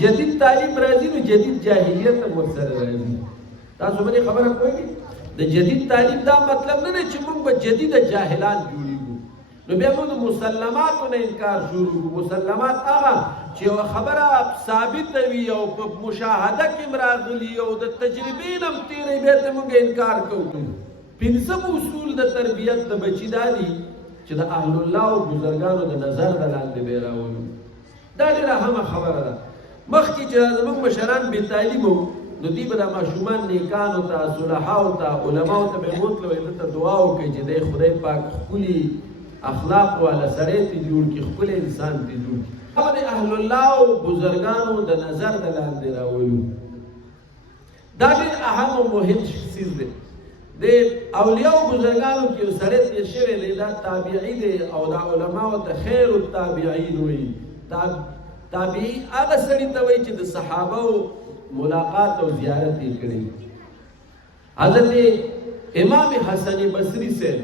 جدید تعلیم راځي نو جدید جاهلیت هم ورسره راځي. تاسو باندې خبره کوئ د جدید تعلیم دا مطلب نه دی چې موږ به جدیده جاهلان جوړېږو. نو بیا موږ د مسلماتو نه انکار شروع کړو. مسلمات هغه چې یوه خبره ثابته وي او په مشاهده کې هم راغلي او د تجربې نه هم تېری بیا ته موږ انکار کوو. پنځم اصول د تربیت د بچي دا دي چې د اهل الله او بزرګانو د نظر د لاندې به یې راولو. دا ډېره اهمه خبره ده. مخکې چې زموږ مشران بې تعلیم وو نو دوی به دا ماشومان نیکانو ته صلحاو ته علماو ته به یې بوتله ویل ته دعا وکړئ چې دی خدای پاک ښکلي اخلاق والا سړی ترې جوړ کړي ښکلی انسان ترې جوړ کړي. هغه د اهل الله او بزرګانو د نظر د لاندې راولو. دا ډېر اهم او مهم څیز دی. د اولیاء او بزرګانو کې یو سړی تېر شوی دی دا تابعي دی او دا علماو ته خیر التابعین وایي. تابعی هغه سړي ته وایي چې د صحابه ملاقات او زیارت یې کړی. حضرت امام حسن بصري صاحب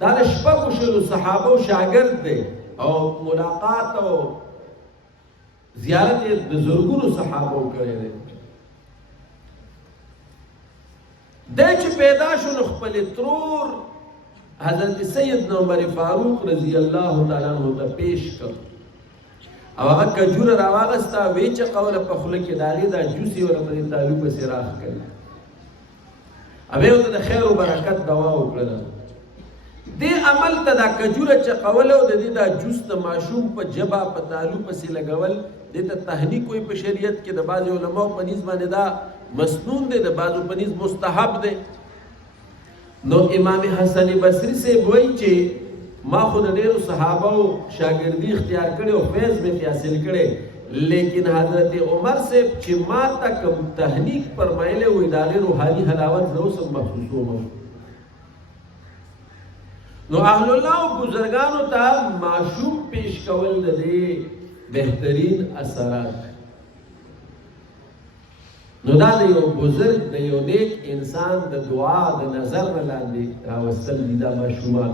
دا د شپږو شلو صحابو شاګرد دی او ملاقات او زیارت یې د زرګونو صحابو کړی دی. دی چې پیدا شو نو خپلې ترور حضرت سیدنا عمر فاروق رضی الله تعالی عنہ ته پیش کړ او هغه کجوره راواغسته ویې چقوله په خوله کې د هغې دا جوس یې ورته د تالو پسې راښکړي. هغې ورته د خیر و برکت دوا وکړله. دې عمل ته دا کجوره چقوله او د دې دا جوس د ماشوم په ژبه په تالو پسې لګول دې ته تحریک وایي په شریعت کې. د بعضې علماو په نیز باندې دا مسنون دی، د بعضو په نیز مستحب دی. نو امام حسن بصري صاحب وایي چې ما خو د ډېرو صحابو شاګردي اختیار کړې او فیض مې ترې حاصل کړی، لیکن حضرت عمر صاحب چې ما ته کوم تحریک فرمایلی وی د هغې روحاني حلاوت زه اوس هم محسوسوم. نو اهل الله او بزرګانو ته معشوم پیش کول د دې بهترین اثرات. نو دا د یو بزرګ د یو نیک انسان د دعا د نظر نه لاندې راوستل دي دا ماشومان.